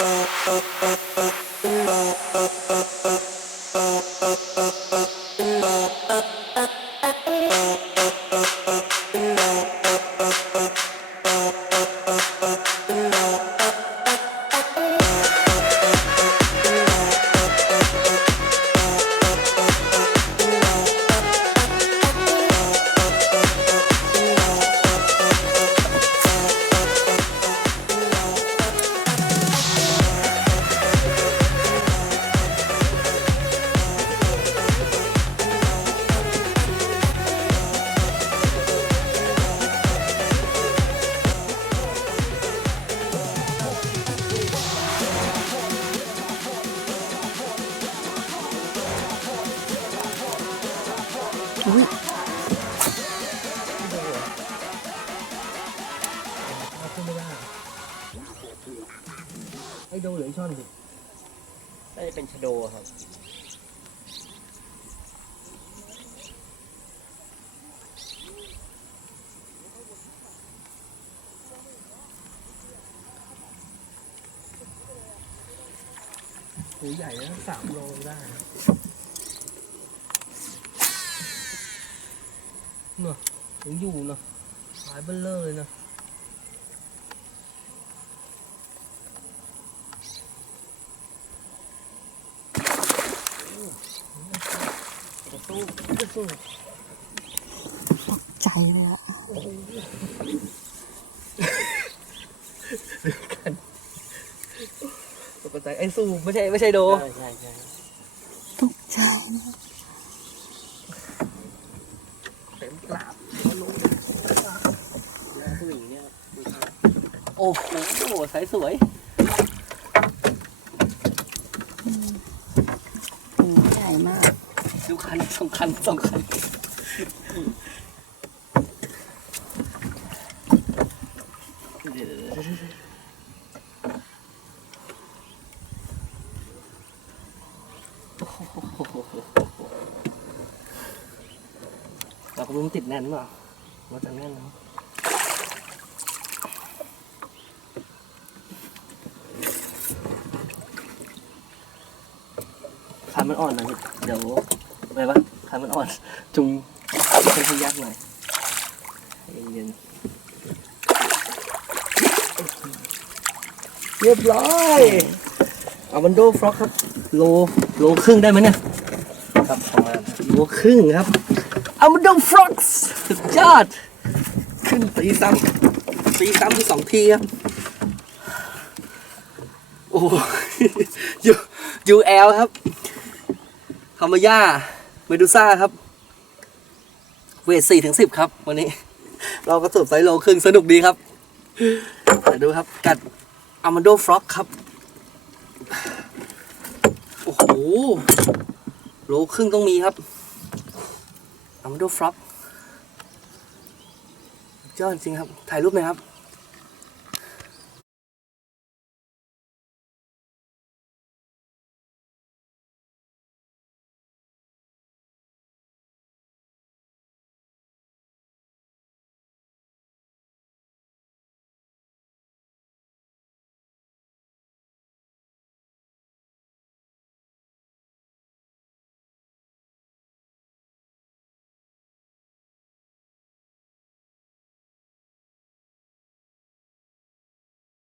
uh, uh, uh. อุ้ยขึ้นไม่ได้ไอ้โดหรือไอ้ช่อนดิน่าจะเป็นชะโดครับตัวใหญ่นะสามโลได้นะ เนอะยังอยู่เนอะหายเบลเลอร์เลยนะใจเลยอะตกใจไอ้สู้ไม่ใช่ไม่ใช่โดใช่ใช่ใช่ตกใจนะ เต็มกราบ ผู้หญิงเนี่ย โอ้โหสายสวยหูใหญ่มากดูคันสองคันสองคันเดี๋ยวเราก็รู้มันติดแน่นเปล่ามันจะแน่นนะ มันอ่อนนะเดี๋ยวอะไรวะคันมันอ่อน จุงเป็นพยักหน่อยเย็นเรียบร้อยอาบันโดฟล็อกครับ โลโลครึ่งได้ไหมเนี่ยครับประมาณโลครึ่งครับอาบันโดฟล็อกสุดยอด ขึ้นตีซ้ำตีซ้ำที่สองทีครับโอ้ยูยูแอลครับ คามาย่าเมดูซ่าครับ เวทสี่ถึงสิบครับ วันนี้ เราก็สุดไซโลครึ่งสนุกดีครับเดี๋ยวดูครับ กัดอามาโดฟล็อกครับ โอ้โห โลครึ่งต้องมีครับอามาโดฟล็อกยอดจริงครับ ถ่ายรูปหน่อยครับ